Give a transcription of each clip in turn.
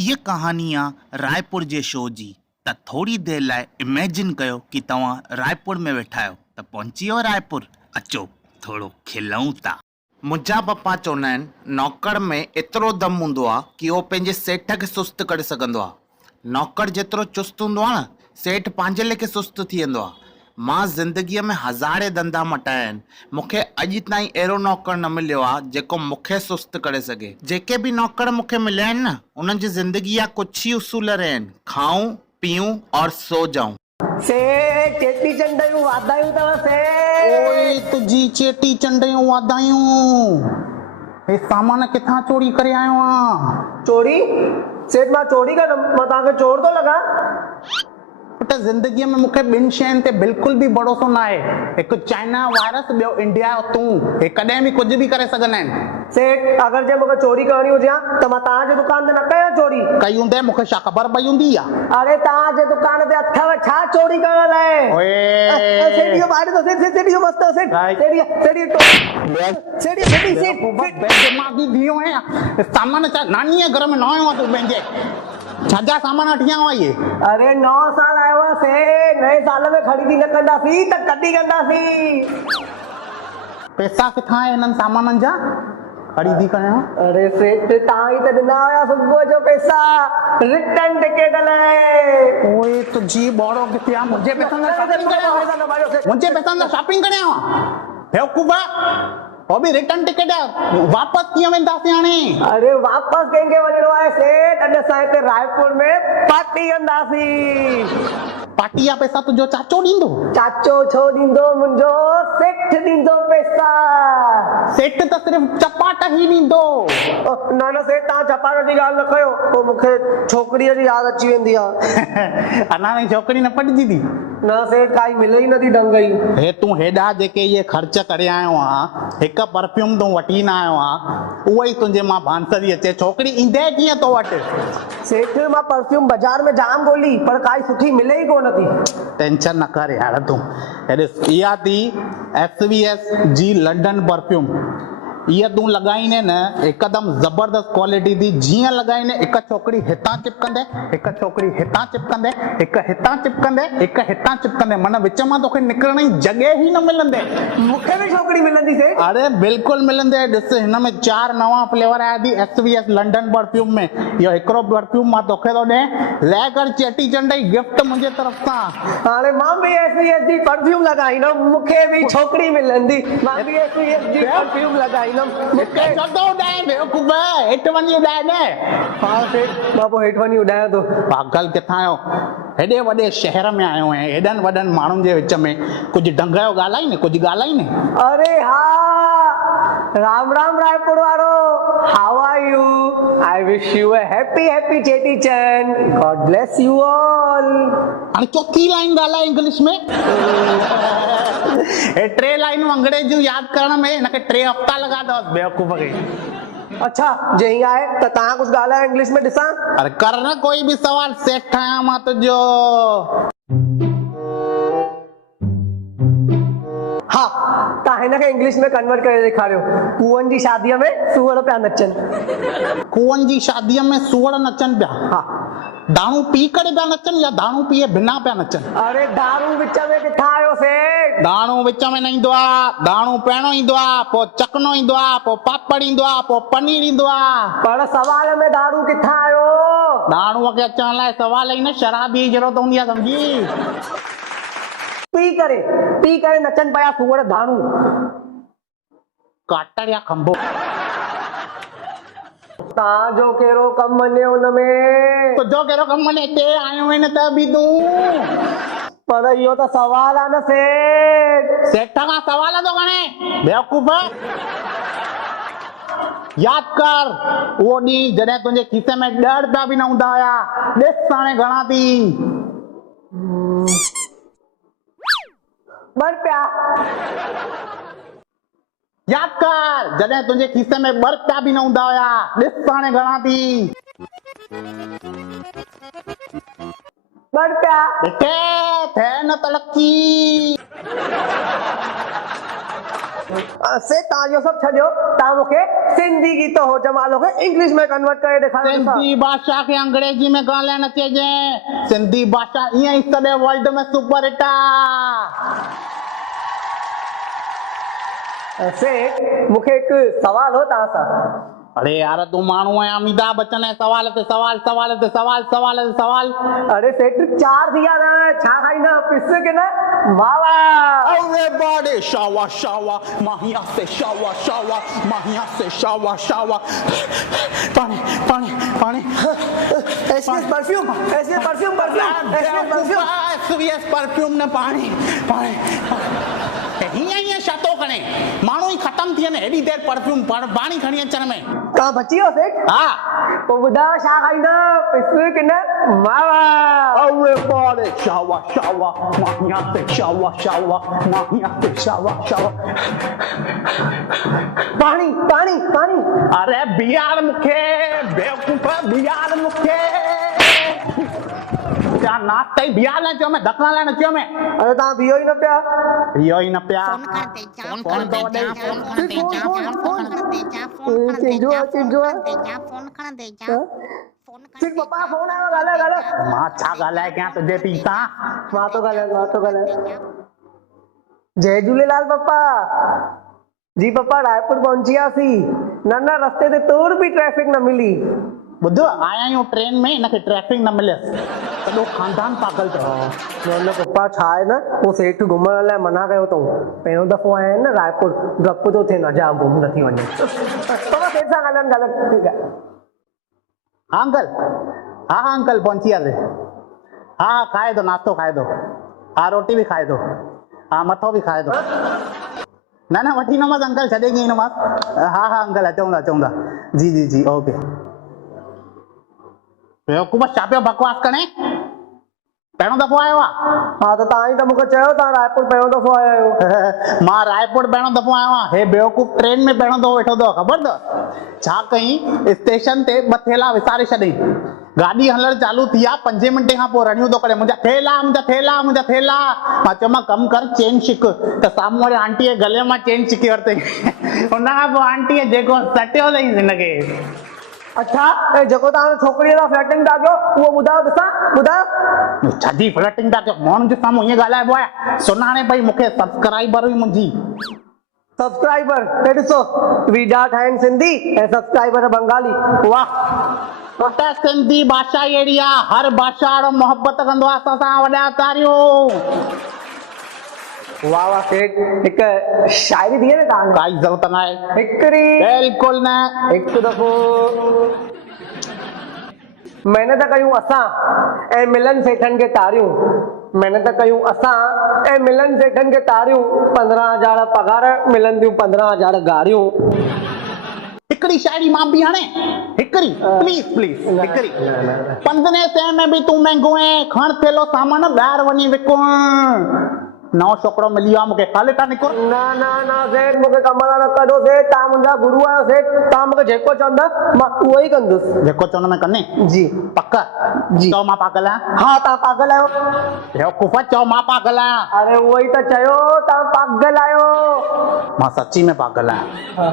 ये कहानी आ रायपुर जे शो जी। त थोड़ी देर लाइ इमेजिन कयो कि तव्हां रायपुर में वेठा आहियो त पहुची वियो रायपुर। अचो थोड़ो खिलऊं था। मुंहिंजा पप्पा चवंदा आहिनि नौकर में एतिरो दम हूंदो आहे कि उहो पंहिंजे सेठ खे सुस्त करे सघंदो आहे। नौकर जेतिरो चुस्त हूंदो आहे न, सेठ पंहिंजे लेखे सुस्त थी वेंदो आहे। मां ज़िंदगीअ में हज़ारे धंधा मटाया आहिनि, मूंखे अॼु ताईं अहिड़ो नौकर न मिलियो आहे जेको मूंखे सुस्त करे सघे। जेके बि नौकर मूंखे मिलिया आहिनि न, उन्हनि जी ज़िंदगी जा कुझु ई उसूल रहिया आहिनि, खाऊं पीऊं और सो जाऊं। चेटी चंड जूं वाधायूं अथव से। ओए तुझी चेटी चंड जूं वाधायूं। हे सामान किथां चोरी करे आयो आ? चोरी? सेठ मां चोरी कंदमि? मां तव्हांखे चोर थो लॻां? पुट ज़िंदगीअ में मूंखे ॿिनि शयुनि ते बिल्कुल भी भरोसो न आहे। हिकु चाइना वायरस, ॿियो इंडिया जो तूं। हे कॾहिं बि कुझु भी करे सघंदा आहिनि। सेठ अगर जे मूंखे चोरी करणी हुजे त मां तव्हांजे दुकान ते न कयां चोरी। कई हूंदे मूंखे छा ख़बर पई हूंदी आ? अरे तव्हांजे दुकान ते अथव छा चोरी करण लाइ? ओए सेठ इहो ॿाहिरि तो सेठ, सेठ इहो मस्त सेठ। सेठ बेदिमागी दियो है। सामान छा नानी घर में न आयो आ तूं पंहिंजे? छाजा सामान वठी आयो आ ये? अरे 9 साल आयो आहे से। नए साल में ख़रीदी न कंदासीं त कॾहिं कंदासीं? पैसा किथां आहे हिननि सामाननि जा ख़रीदी करण? अरे सेठ तव्हां ई त ॾिना हुया सुबुह जो पैसा रिटर्न टिकट लाइ। ओए तुझी बोड़ो किथे आ? मुंहिंजे पैसनि सां शॉपिंग करे आयो? मुंहिंजे पैसनि सां शॉपिंग करे आयो? बेवकूफ़, वो भी रिटर्न टिकट है, वापस कीअं वेंदासीं हाणे? अरे वापस कंहिंखे वञणो आहे सेठ? अॼु असां हिते रायपुर में पार्टी कंदासीं। पार्टी जा पैसा तुंहिंजो चाचो ॾींदो? चाचो छो ॾींदो? मुंहिंजो सेठ ॾींदो पैसा। सेठ त सिर्फ़ चपाट ई ॾींदो। न न सेठ तव्हां चपाट जी ॻाल्हि न कयो, पोइ मूंखे छोकिरीअ जी यादि अची वेंदी आहे। अञा ताईं छोकिरी न पटिजी थी? न सेठ काई मिले ई नथी ढंग जी। हे तूं हेॾा जेके इहे ख़र्च करे आयो आ, हिकु परफ्यूम तूं वठी न आयो आ, उहो ई तुंहिंजे मां बांसरी अचे। छोकिरी ईंदे कीअं तो वटि? सेठ मां परफ्यूम बाज़ार में जाम ॻोल्ही पर काई सुठी मिले ई कोन थी। टेंशन न कर यार तूं। इहा थी SVS जी लंडन परफ्यूम। इहा तूं लॻाईने न हिकदमि ज़बरदस्त क्वालिटी थी। जीअं लॻाईने हिकु छोकिरी हितां चिपकंदे, हिकु छोकिरी हितां चिपकंदे, हिकु हितां चिपकंदे, हिकु हितां चिपकंदे, माना विच मां तोखे निकिरण जी जॻह ई न मिलंदे। मूंखे बि छोकिरी मिलंदी सेठ? अरे बिल्कुलु मिलंदे। ॾिस हिन में 4 नवां फ्लेवर आया थी SVS लंडन परफ्यूम में। इहो हिकिड़ो परफ्यूम मां तोखे थो ॾियां, ले कर चेटी चंड जी गिफ्ट मुंहिंजे तरफ़ सां। हाणे मां बि SVS जी परफ्यूम लॻाईंदमि, मूंखे बि छोकिरी मिलंदी। मां बि SVS जी परफ्यूम लॻाईंदमि। मूंखे छो थो उॾाए बेवकूफ़? हेठि वञी उॾाए न। हा सेठ मां पोइ हेठि वञी उॾायां थो। पागल किथां आयो? हेॾे वॾे शहर में आयो आहियां, हेॾनि वॾनि माण्हुनि जे विच में कुझु ढंग जो ॻाल्हाई न, कुझु ॻाल्हाई न। अरे हा, राम राम रायपुर वारो। How are you? I wish you a happy happy Cheti Chand. God bless you all. हाणे चौथी लाइन ॻाल्हाए इंग्लिश में। हे 3 लाइनूं अंग्रेजियूं यादि करण में हिनखे 3 हफ़्ता लॻा अथव बेवकूफ़ खे। अच्छा जे हीअं आहे त तव्हां कुझु ॻाल्हायो इंग्लिश में ॾिसां? अरे कर न कोई बि सवाल, सेठ आहियां मां तुंहिंजो। हा तव्हां हिनखे इंग्लिश में कन्वर्ट करे ॾेखारियो। कुअनि जी शादीअ में सूअर पिया नचनि। कुअनि जी शादीअ में सूअर नचनि पिया? हा। दारू पी करे पिया नचनि या दारू पीए बिना पिया नचनि? अरे दारू विच में किथां आयो सेठ? दारू विच में न ईंदो आहे। दारू पहिरियों ईंदो आहे, पोइ चकनो ईंदो आहे, पोइ पापड़ ईंदो आहे, पोइ पनीर ईंदो आहे। पर सवाल में दारू किथां आयो? दारूअ खे अचण लाइ सवाल ई न, शराबी जी ज़रूरत हूंदी आहे, सम्झी? पी करे नचनि पिया सूअर दारू। काटर या खंभो? तव्हांजो कहिड़ो कमु वञे हुनमें? तुंहिंजो कहिड़ो कमु वञे? हिते आयो आहिनि त बि तूं। पर इहो त सवाल आहे न सेठ। सेठ खां सवाल थो खणे बेवकूफ़। यादि कर उहो ॾींहुं जॾहिं तुंहिंजे खीसे में 10 रुपया बि न हूंदा हुया। ॾिस हाणे घणा थी। 2 रुपया। यादि कर जॾहिं तुंहिंजे खीसे में 2 रुपया बि न हूंदा हुया। ॾिस हाणे घणा थी। 2 रुपया। थे न तलकी। से तव्हां इहो सभु छॾियो, तव्हां मूंखे सिंधी गीत हो जमालो खे इंग्लिश में कन्वर्ट करे ॾेखारियो था। सिंधी भाषा खे अंग्रेजी में ॻाल्हाइण अचे जंहिं, सिंधी भाषा ईअं ई सॼे वर्ल्ड में सुपर हिट आहे। सेठ मूंखे हिकु सवाल हो तव्हां सां। अरे यार तू माण्हू है अमिताभ बच्चन है, सवाल ते सवाल सवाल ते सवाल सवाल ते सवाल। अरे सेठ 4 दिया ना छा खाईंदा, पिस के ना मावा। अरे बड़े शावा शावा माहिया से शावा शावा माहिया से शावा शावा। पानी पानी पानी। SS perfume SS perfume perfume SS perfume SVS perfume ने पानी पानी। हीअं हीअं छा थो करे, माण्हू ई ख़तम थी वञे हेॾी देरि परफ्यूम पाणी खणी अचण में। तव्हां बची वियो सेठ? हा पोइ ॿुधायो छा खाईंदा, पिस के न मावा। अरे बड़े शावा शावा माहिया से शावा शावा माहिया से शावा शावा। पानी पानी पानी। अरे बियार मुखे बेवकूफ़ बियार मुखे क्या नाच तई बियार न चयो मैं धक्का लाइन चयो मैं। अरे तव्हां बीहो ई न पिया। बियो ही न पिया। फोन कर दे जा फोन खण दे जा फोन खण दे जा फोन खण दे जा फोन खण दे जा। ठीक पप्पा फोन आयो, ॻाल्हायो ॻाल्हायो। मां छा ॻाल्हाए कयां तुंहिंजे पीउ सां? मां तो ॻाल्हायां। जय झूलेलाल पप्पा। जी पप्पा रायपुर पहुंची वियासीं। न रस्ते ते तुर बि ट्रैफिक न मिली। ॿुध आया आहियूं ट्रेन में, हिनखे ट्रैफिक न मिलियसि, सॼो खानदान पागल अथव। न पप्पा छा आहे न, वो सेठ घुमण लाइ मना कयो अथऊं। पहिरियों दफ़ो आया आहिनि न रायपुर, डपु थो थिए न जा घुम न थी वञे। पप्पा सेठ सां ॻाल्हाइनि ठीकु आहे। हाँ अंकल, हाँ हाँ अंकल पहुंची वियासीं। हाँ हाँ खाए दो, नाश्तो खाए दो। हाँ रोटी भी खाए दो। हाँ मथो भी खाए दो। न न वठी न मत अंकल, छॾे न मत। हाँ हाँ अंकल अचूं था। जी जी जी ओके। बेवकूफ़ छा पियो बकवास करे, पहिरियों दफ़ो आयो आहे? हाँ तो तव्हां ई त मूंखे चयो तव्हां रायपुर पहिरियों दफ़ो आया आहियो। मां रायपुर पहिरियों दफ़ो आयो आहियां। हे बेवकूफ़ ट्रेन में पहिरियों दफ़ो वेठो अथव, ख़बर अथव छा कई? स्टेशन ते 2 थेला विसारे छॾई, गाॾी हलण चालू थी आहे, 5 मिंटे खां पोइ रड़ियूं थो करे, मुंहिंजा थेला मुंहिंजा थेला मुंहिंजा थेला। मां चयोमांसि कमु कर चेन छिक, त साम्हूं वारे आंटीअ गले मां चेन छिके वरितई। हुन खां पोइ आंटीअ जेको सटियो अथई हिनखे। अच्छा ए जेको तव्हां छोकिरीअ सां फ्लर्टिंग था कयो उहो ॿुधायो ॾिसां, ॿुधायो। छाजी फ्लर्टिंग था कयो, माण्हुनि जे साम्हूं ईअं ॻाल्हाइबो आहे? सुञाणे पई मूंखे सब्सक्राइबर हुई मुंहिंजी। सब्सक्राइबर हे ॾिसो, वीडिया ठाहिनि सिंधी ऐं सब्सक्राइबर बंगाली। वाह त सिंधी भाषा अहिड़ी आहे, हर भाषा वारो मोहबत कंदो आहे असां वॾा तारियूं। वाह वाह सेठ, हिकु शायरी थी न तव्हां? काई ज़रूरत न आहे। हिकिड़ी बिल्कुलु न। हिकु दफ़ो महिनत कयूं असां ऐं मिलन सेठनि खे तारियूं। महिनत कयूं असां ऐं मिलन सेठनि खे तारियूं। 15,000 पगार मिलंदियूं 15,000 गाड़ियूं। हिकिड़ी शायरी मां बि हाणे, हिकिड़ी प्लीज प्लीज हिकिड़ी। 1500 में बि तूं महांगो आहे, खण थेलो सामान ॿाहिरि वञी विको। नओं छोकिरो मिली वियो आहे मूंखे, हले था निको। न सेठ मूंखे कम न कढो सेठ, तव्हां मुंहिंजा गुरू आहियो सेठ। तव्हां मूंखे जेको चवंदा मां उहो ई कंदुसि। जेको चवंदो मैं कन्ने? जी पक जी। चओ मां पागल आहियां? हाँ तव्हां पागल आहियो। बेवकूफ़ चओ मां पागल आहियां। अरे उहो ई त चयो तव्हां पागल आहियो। मां सची में पागल आहियां।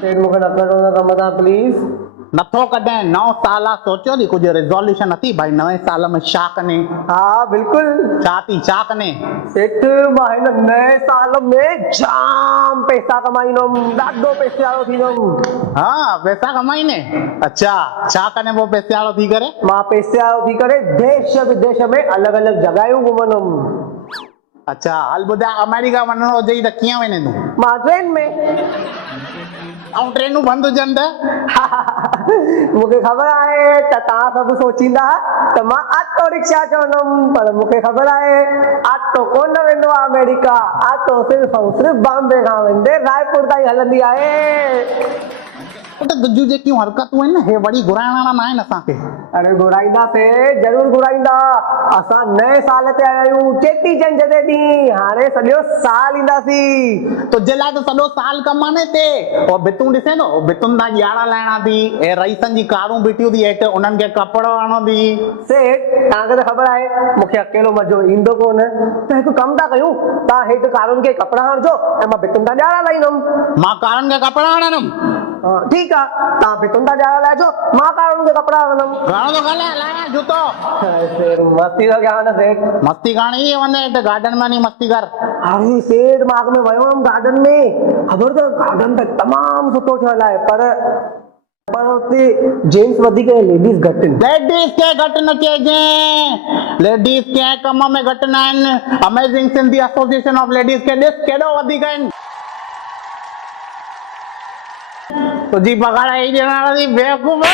सेठ मूंखे न कढो न कम तां प्लीज। नथो कॾहिं, 9 साल सोचियो थी कुछ रिजोल्यूशन नथी भाई नए साल में छा कने? हाँ बिल्कुल। छा कने? सेठ मां हिन नए साल में जाम पैसा कमाईंदुमि, ॾाढो पैसे वारो थींदुमि। हाँ पैसा कमाईने? अच्छा छा कने वो पैसे वारो थी करे? मां पैसे वारो थी करे देश विदेश में अलॻि अलॻि जॻहियूं घुमंदुमि। अच्छा हल ॿुधाए, अमेरिका वञिणो हुजे त कीअं वेंदे तूं? मां ट्रेन में। ऐं ट्रेनूं बंदि हुजनि त? मूंखे ख़बर आहे त तव्हां सभु सोचींदा त मां ऑटो रिक्शा चवंदुमि, पर मूंखे ख़बर आहे ऑटो कोन वेंदो आहे अमेरिका। ऑटो सिर्फ़ ऐं सिर्फ़ बॉम्बे खां वेंदे रायपुर ताईं हलंदी आहे। पुट तुंहिंजूं जेकियूं हरकतूं आहिनि न हे वरी घुराइण न आहिनि असांखे। अरे घुराईंदासीं, ज़रूर घुराईंदा। असां नए साल ते आया आहियूं, चेटीचंड जे ॾींहुं। हाणे सॼो साल ईंदासीं। तुंहिंजे लाइ त सॼो साल कमाने ते और बितूं ॾिसे न, बितुनि तां ॼारा लाइणा थी ऐं रईसनि जी कारूं बीठियूं थी हेठि, उन्हनि खे कपिड़ो हणो थी। सेठ, तव्हांखे त ख़बर आहे मूंखे अकेलो मज़ो ईंदो कोन, त हिकु कमु था कयूं, तव्हां हेठि कारुनि खे कपिड़ा हणिजो ऐं मां बितुनि तां ॼारा लाईंदुमि। मां कारुनि खे कपिड़ा हणंदुमि? ठीकु आहे, तव्हां बितुनि तां ॼारा लाइजो, मां कारुनि खे कपिड़ा हणंदुमि। घणो थो ॻाल्हाए, हलाया जूतो। मस्ती थो कयां न सेठ। मस्ती करणी वञे हेठि गार्डन में वञी मस्ती कर। अरे सेठ, मां अॻु में वियो हुअमि गार्डन में, ख़बर अथव गार्डन त तमामु सुठो ठहियल आहे, पर उते जेंट्स वधीक ऐं लेडीज़ घटि आहिनि। लेडीज़ खे घटि न चइजे, लेडीज़ कंहिं कम में घटि न आहिनि। अमेजिंग सिंधी एसोसिएशन ऑफ लेडीज़ खे ॾिस केॾो वधीक आहिनि। तुंहिंजी पघार ई ॾियण वारी बेवकूफ़।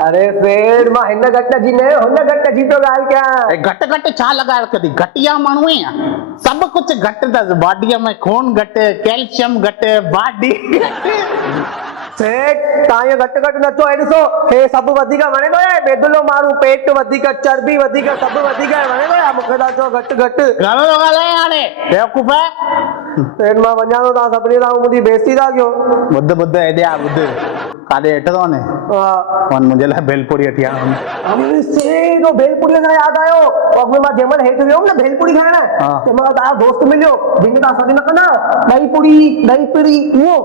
अरे सेठ, मां हिन घटि जी न हुन घटि जी थो ॻाल्हि कयां। घटि घटि छा लॻाए रखी, घटिया माण्हू आहियां, सभु कुझु घटि अथसि। बॉडीअ में खून घटि, कैल्शियम घटि, बॉडी। सेठ, तव्हां इहो घटि घटि नचो। हे ॾिसो, हे सभु वधीक वणे थो या बेदुलो माण्हू, पेट वधीक, चर्बी वधीक, सभु वधीक वणे थो या मूंखे था चओ घटि घटि? घणो थो ॻाल्हाए हाणे बेवकूफ़। सेठ, मां वञा थो, तव्हां सभिनी सां मुंहिंजी बेइज़ती था कयो। ॿुध हेॾे आ, ॿुध काॾे हेठि थो वञे, मुंहिंजे लाइ भेलपूरी वठी आ। अरे सेठ, वो भेलपूरी सां यादि आयो, अॻु में मां जंहिं महिल हेठि वियुमि न भेलपूरी खाइण, तंहिं महिल तव्हां दोस्त मिलियो, जंहिंखे तव्हां सॾु न कंदा, ॾही पूड़ी उहो।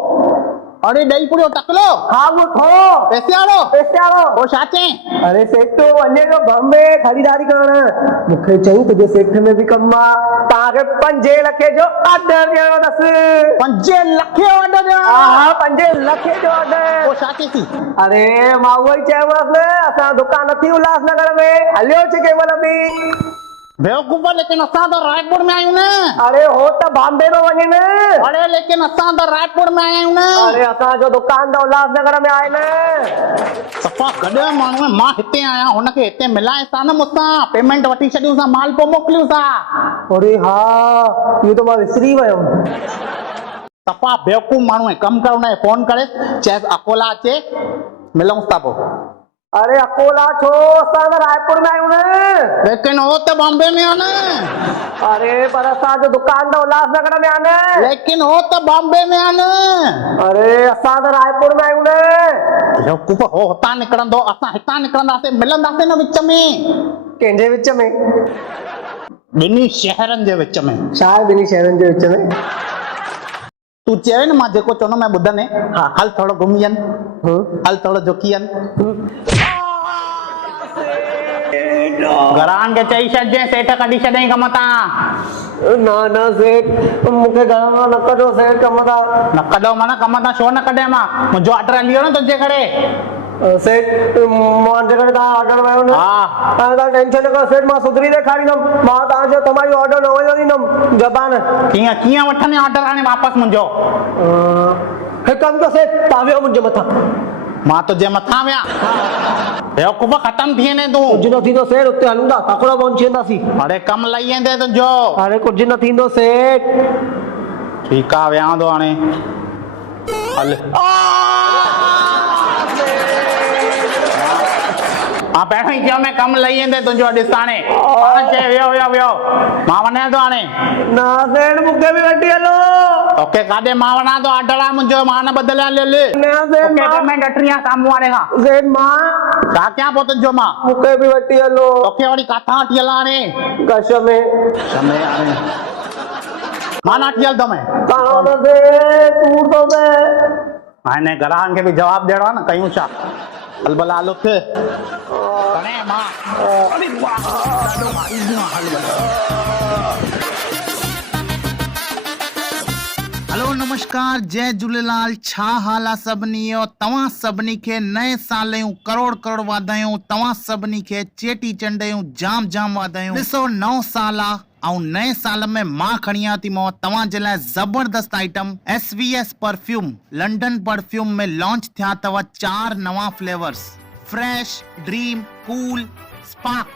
अरे ॾही पूड़ी टकलो? हा, वो थोरो पैसे वारो। वो छा चई? अरे सेठ तो वञे पियो बॉम्बे ख़रीदारी करण। मूंखे चई तुंहिंजे सेठ में बि कमु आहे, तव्हांखे 5 लख जो ऑर्डर ॾियणो अथसि। 5 लख जो ऑर्डर ॾियणो? हा, 5 लख जो ऑर्डर। वो छा चई? अरे मां उहो ई चयोमांसि न, असां दुकान नथी उल्हासनगर में, हलियो अचे कंहिं महिल बि। बेवकूफ़, लेकिन असां त रायपुर में आहियूं न। अरे हो त बॉम्बे में वञे न। अरे लेकिन असां त रायपुर में आया आहियूं न। अरे असांजो दुकान त उल्हासनगर में आहे न। सफ़ा गॾु माण्हू, मां हिते आहियां, हुनखे हिते मिलाए सा न मूंसां, पेमेंट वठी छॾियूं सा, माल पोइ मोकिलियूं सा। अरे हा, इहो त मां विसरी वियुमि। सफ़ा बेवकूफ़ माण्हू आहे। कमु कर, हुनखे फोन करे चएसि अकोला अचे, मिलूं था पोइ। अरे अकोला छो, असां त रायपुर में आहियूं न। लेकिन हो त बॉम्बे में आहे न। अरे पर असांजो दुकान त उल्हासनगर में आहे न। लेकिन हो त बॉम्बे में आहे न। अरे असां त रायपुर में आहियूं न। बेवकूफ़, हो हुतां निकिरंदो, असां हितां निकिरंदासीं, मिलंदासीं न विच में। कंहिंजे विच में? ॿिन्ही शहरनि जे विच में। छा आहे ॿिन्ही शहरनि जे विच में? तू चवे न मां जेको चवंदो मैं ॿुधंदे। हा, हल थोरो घुमी वञ, हल थोरो झुकी वञ। घरान खे चई छॾिजे सेठ कढी छॾईं कम तां। न सेठ, मूंखे घर मां न कढो सेठ कम तां। न कढो माना कम तां छो न कढे? मां मुंहिंजो ऑर्डर हली वियो न तुंहिंजे करे। सेठ, मुंहिंजे करे तव्हां ऑर्डर वयो न। हा, तव्हां टेंशन न कयो सेठ, मां सुधरी ॾेखारींदुमि। मां तव्हांजो तव्हांजो ऑर्डर न वञणु ॾींदुमि। ज़बान कीअं वठंदे ऑर्डर हाणे वापसि मुंहिंजो? हिकु कमु कयो सेठ, तव्हां वियो मुंहिंजे मथां। मां तुंहिंजे मथां विया? बेवकूफ़, ख़तमु थी वेंदे तूं। कुझु न थींदो सेठ, उते हलूं था, तकिड़ो पहुची वेंदासीं। अरे कमु लही वेंदे तुंहिंजो। अरे कुझु न थींदो सेठ। ठीकु आहे, वियां थो हाणे। हल। हाँ, पहिरियों ई चयो मैं कमु लही वेंदे तुंहिंजो। ॾिस हाणे पाण चए वियो, मां वञा थो हाणे। ना सेठ, मूंखे बि वठी हलो। ओके, काॾे मां वञा थो, ऑर्डर आहे मुंहिंजो, मां न बदिलिया हल। न सेठ, पेमेंट अटणी आहे साम्हूं वारे खां। सेठ मां छा कयां पोइ तुंहिंजो? मां मूंखे बि वठी हलो। तोखे वरी काथां वठी हलां हाणे? कश में। हाणे मां न वठी हलंदुमि। हाणे घरान खे बि जवाबु ॾियणो आहे न, कयूं छा? हल भला, हल उथ। हेलो नमस्कार, जय झूलेलाल। छा हाल आहे सभिनी जो? तव्हां सभिनी खे नए साल जूं करोड़ वाधायूं। तव्हां सभिनी खे चेटी चंड जूं जाम वाधायूं। ॾिसो, नओं साल आहे ऐं नए साल में मां खणी आयो थी तव्हां जे लाइ ज़बरदस्त item. SVS perfume London perfume में लॉन्च थिया अथव 4 नवां flavours: fresh, dream, cool, spark.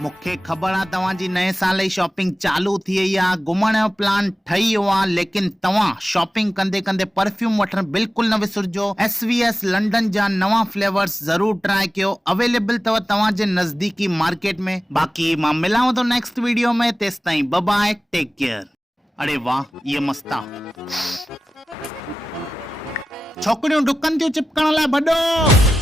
मूंखे ख़बर आहे तव्हांजी नए साल जी शॉपिंग चालू थी वई आहे, घुमण जो प्लान ठही वियो आहे, लेकिन तव्हां शॉपिंग कंदे कंदे परफ्यूम वठण बिल्कुलु न विसरजो। SVS लंडन जा नवां फ्लेवर्स ज़रूर ट्राई कयो, अवेलेबल अथव तव्हांजे नज़दीकी मार्केट में। बाक़ी मां मिलांव थो नेक्स्ट वीडियो में, तेसि ताईं बाय बाय, टेक केयर। अरे वाह, ये मस्त आहे। छोकिरियूं डुकनि थियूं चिपकण लाइ भॼो।